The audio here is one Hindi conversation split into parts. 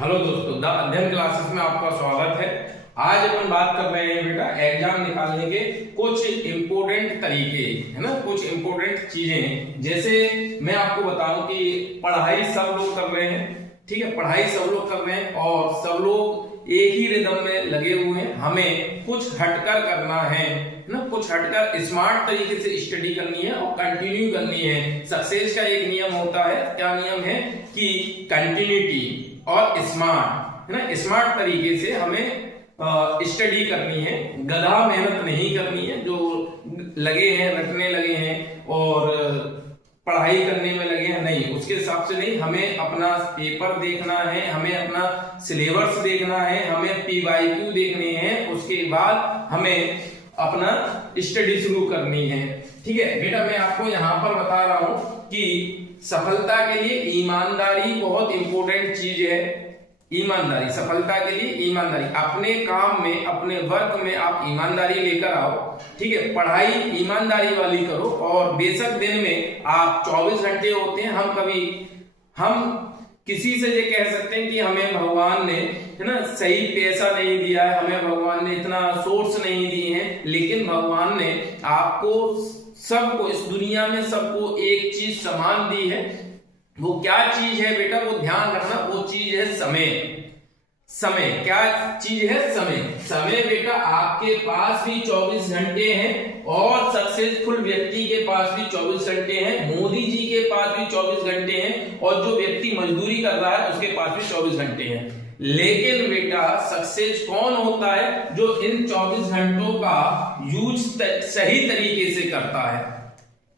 हेलो दोस्तों, द अध्ययन क्लासेस में आपका स्वागत है। आज अपन बात कर रहे हैं बेटा एग्जाम निकालने के कुछ इंपॉर्टेंट तरीके, है ना, कुछ इंपॉर्टेंट चीजें। जैसे मैं आपको बताऊं कि पढ़ाई सब लोग कर रहे हैं, ठीक है, पढ़ाई सब लोग कर रहे हैं और सब लोग एक ही रिदम में लगे हुए हैं। हमें कुछ हटकर करना है ना, कुछ हटकर स्मार्ट तरीके से स्टडी करनी है और कंटिन्यू करनी है। सक्सेस का एक नियम होता है, क्या नियम है कि कंटिन्यूटी और स्मार्ट, है ना, स्मार्ट तरीके से हमें स्टडी करनी है। गधा मेहनत नहीं करनी है, जो लगे हैं रटने लगे हैं और पढ़ाई करने में लगे हैं, नहीं, उसके हिसाब से नहीं। हमें अपना पेपर देखना है, हमें अपना सिलेबस देखना है, हमें PYQ देखने हैं, उसके बाद हमें अपना स्टडी शुरू करनी है। ठीक है बेटा, मैं आपको यहाँ पर बता रहा हूं कि सफलता के लिए ईमानदारी बहुत इंपॉर्टेंट चीज है। ईमानदारी, सफलता के लिए ईमानदारी, अपने काम में, अपने वर्क में आप ईमानदारी लेकर आओ। ठीक है, पढ़ाई ईमानदारी वाली करो और बेशक दिन में आप 24 घंटे होते हैं। हम किसी से ये कह सकते हैं कि हमें भगवान ने, है ना, सही पैसा नहीं दिया है, हमें भगवान ने इतना सोर्स नहीं दिए हैं, लेकिन भगवान ने आपको, सबको, इस दुनिया में सबको एक चीज समान दी है। वो क्या चीज है बेटा, वो ध्यान रखना, वो चीज है समय। समय क्या चीज है? समय। समय बेटा आपके पास भी 24 घंटे हैं और सक्सेसफुल व्यक्ति के पास भी 24 घंटे हैं, मोदी जी के पास भी 24 घंटे हैं और जो व्यक्ति मजदूरी कर रहा है उसके पास भी 24 घंटे हैं। लेकिन बेटा सक्सेस कौन होता है? जो इन 24 घंटों का यूज सही तरीके से करता है।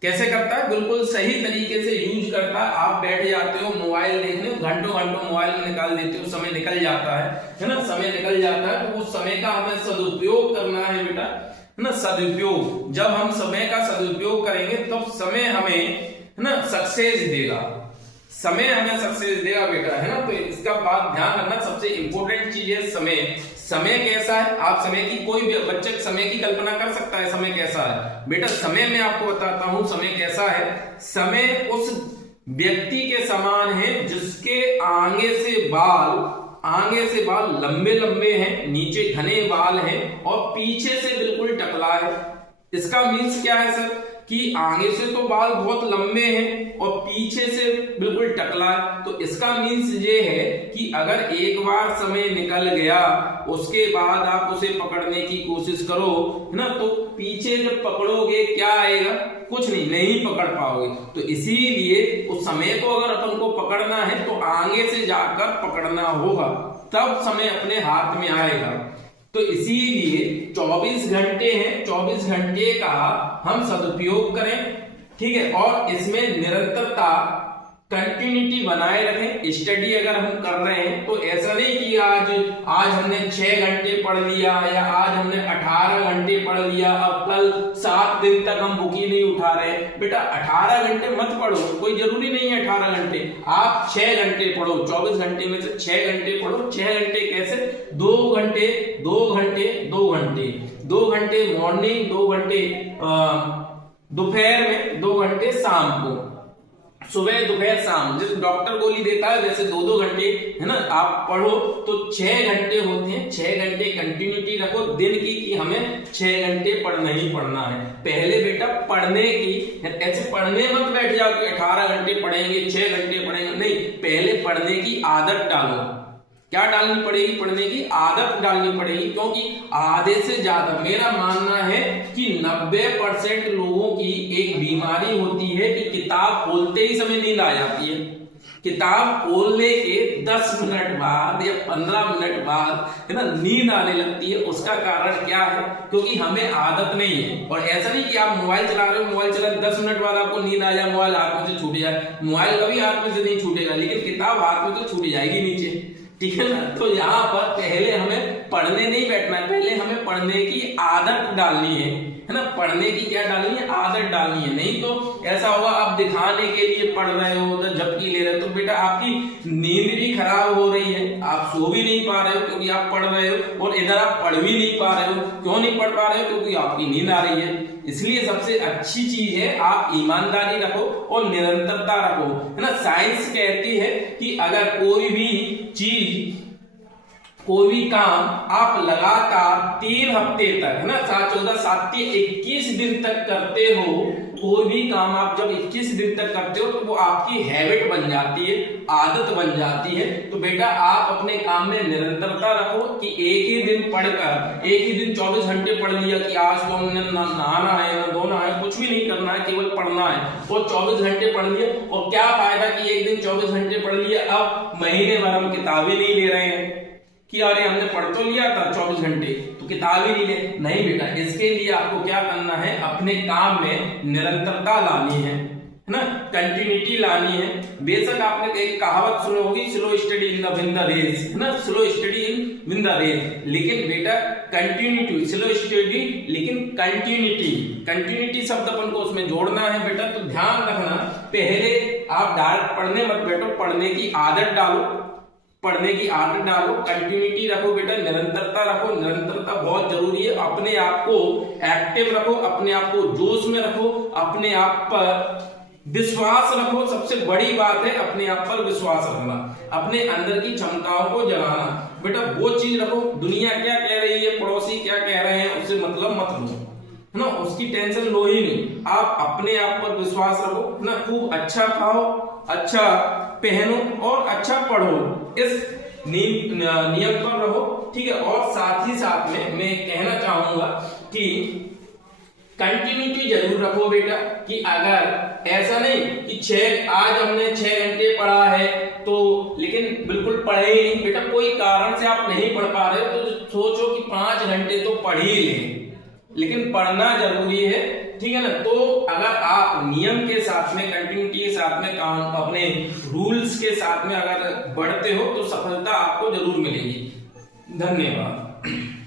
कैसे करता है? बिल्कुल सही तरीके से यूज करता है। आप बैठ जाते हो मोबाइल देखने, घंटों घंटों मोबाइल में निकाल देते हो, समय निकल जाता है ना, समय निकल जाता है। तो उस समय का हमें सदुपयोग करना है बेटा, है ना, सदुपयोग। जब हम समय का सदुपयोग करेंगे तब समय हमें, है ना, सक्सेस देगा, समय हमें सक्सेस देगा बेटा, है ना। तो इसका बात ध्यान रखना, सबसे इंपॉर्टेंट चीज है समय। समय कैसा है? आप समय की, कोई भी बच्चे समय की कल्पना कर सकता है समय कैसा है? बेटा समय मैं आपको बताता हूं समय कैसा है। समय उस व्यक्ति के समान है जिसके आगे से बाल लंबे लंबे हैं, नीचे घने बाल हैं और पीछे से बिल्कुल टकला है। इसका मीन्स क्या है सर? कि आगे से तो बाल बहुत लंबे हैं और पीछे से बिल्कुल टकला है। तो इसका मीन्स ये है कि अगर एक बार समय निकल गया, उसके बाद आप उसे पकड़ने की कोशिश करो, है ना, तो पीछे जब पकड़ोगे क्या आएगा? कुछ नहीं पकड़ पाओगे। तो इसीलिए उस समय को अगर अपन को पकड़ना है तो आगे से जाकर पकड़ना होगा, तब समय अपने हाथ में आएगा। तो इसीलिए 24 घंटे हैं, 24 घंटे का हम सदुपयोग करें, ठीक है, और इसमें निरंतरता, कंटिन्यूटी बनाए रखें। स्टडी अगर हम कर रहे हैं तो ऐसा नहीं कि आज हमने 6 घंटे पढ़ लिया या आज हमने 18 घंटे पढ़ लिया, अब कल 7 दिन तक हम बुक ही नहीं उठा रहे। बेटा 18 घंटे मत पढ़ो, कोई जरूरी नहीं है 18 घंटे, आप 6 घंटे पढ़ो। 24 घंटे में से 6 घंटे पढ़ो। 6 घंटे कैसे? 2 घंटे 2 घंटे 2 घंटे 2 घंटे मॉर्निंग, 2 घंटे दोपहर में, 2 घंटे शाम को, सुबह दोपहर शाम। जैसे डॉक्टर गोली देता है वैसे 2-2 घंटे, है ना, आप पढ़ो। तो 6 घंटे होते हैं। 6 घंटे कंटिन्यूटी रखो दिन की कि हमें 6 घंटे पढ़ना ही पढ़ना है। पहले बेटा पढ़ने की, ऐसे पढ़ने मत बैठ जाओ कि 18 घंटे पढ़ेंगे, 6 घंटे पढ़ेंगे, नहीं, पहले पढ़ने की आदत डालो। क्या डालनी पड़ेगी? पढ़ने की आदत डालनी पड़ेगी, क्योंकि आधे से ज्यादा, मेरा मानना है कि 90% लोगों की एक बीमारी होती है कि किताब खोलते ही समय नींद आ जाती है। किताब खोलने के 10 मिनट बाद या 15 मिनट बाद, है ना, नींद आने लगती है। उसका कारण क्या है? क्योंकि हमें आदत नहीं है। और ऐसा नहीं कि आप मोबाइल चला रहे हो, मोबाइल चला 10 मिनट बाद आपको नींद आ जाए, मोबाइल हाथ में से छूट जाए। मोबाइल कभी हाथ में से नहीं छूटेगा, लेकिन किताब हाथ में तो छूट जाएगी नीचे, ठीक है ना। तो यहाँ पर पहले हमें पढ़ने नहीं बैठना है, पहले हमें पढ़ने की आदत डालनी है ना, पढ़ने की क्या डालनी है? आदत डालनी है। नहीं तो ऐसा होगा आप दिखाने के लिए पढ़ रहे हो, तो झपकी ले रहे हो, तो बेटा आपकी नींद भी खराब हो रही है, आप सो भी नहीं पा रहे हो क्योंकि आप पढ़ रहे हो, और इधर आप पढ़ भी नहीं पा रहे हो। क्यों नहीं पढ़ पा रहे हो? क्योंकि आपकी नींद आ रही है। इसलिए सबसे अच्छी चीज है आप ईमानदारी रखो और निरंतरता रखो, है ना। साइंस कहती है कि अगर कोई भी चीज कोई भी काम आप लगातार 3 हफ्ते तक, है ना, 7 14 7 21 दिन तक करते हो, कोई भी काम आप जब 21 दिन तक करते हो तो वो आपकी हैबिट बन जाती है, आदत बन जाती है। तो बेटा आप अपने काम में निरंतरता रखो कि एक ही दिन पढ़कर, एक ही दिन 24 घंटे पढ़ लिया कि आज तो हमने ना नहाना है ना धोना है, कुछ भी नहीं करना है, केवल पढ़ना है, वो 24 घंटे पढ़ लिया। और क्या फायदा कि एक दिन 24 घंटे पढ़ लिया, अब महीने भर हम किताबें नहीं ले रहे हैं कि अरे हमने पढ़ तो लिया था 24 घंटे तो किताब ही नहीं ले। नहीं बेटा, इसके लिए आपको क्या करना है, अपने काम में निरंतरता लानी है ना, कंटिन्यूटी लानी है। बेशक आपने एक कहावत सुनी होगी, slow study in the win the race, है ना, slow study in win the race. लेकिन बेटा कंटिन्यूटी, स्लो स्टडी लेकिन कंटिन्यूटी, कंटिन्यूटी शब्द अपन को उसमें जोड़ना है बेटा। तो ध्यान रखना, पहले आप डायरेक्ट पढ़ने मत बैठो, पढ़ने की आदत डालो, पढ़ने की आदत डालो, कंटिन्यूटी रखो बेटा, निरंतरता रखो। निरंतरता बहुत जरूरी है। अपने आप को एक्टिव रखो, अपने आप को जोश में रखो, अपने आप पर विश्वास रखो। सबसे बड़ी बात है अपने आप पर विश्वास रखना, अपने अंदर की क्षमताओं को जगाना। बेटा वो चीज रखो, दुनिया क्या कह रही है, पड़ोसी क्या कह रहे हैं, उससे मतलब मत लो, है ना, उसकी टेंशन लो ही नहीं। आप अपने आप पर विश्वास रखो, है ना, खूब अच्छा खाओ, अच्छा पहनो और अच्छा पढ़ो, इस नियम पर रहो, ठीक है। और साथ ही साथ में मैं कहना चाहूंगा कि कंटिन्यूटी जरूर रखो बेटा, कि अगर ऐसा नहीं कि आज हमने 6 घंटे पढ़ा है तो लेकिन बिल्कुल पढ़े ही नहीं, बेटा कोई कारण से आप नहीं पढ़ पा रहे हो तो सोचो कि 5 घंटे तो पढ़ ही लें, लेकिन पढ़ना जरूरी है, ठीक है ना। तो अगर आप नियम के साथ में, कंटिन्यूटी के साथ में, काम अपने रूल्स के साथ में अगर बढ़ते हो तो सफलता आपको जरूर मिलेगी। धन्यवाद।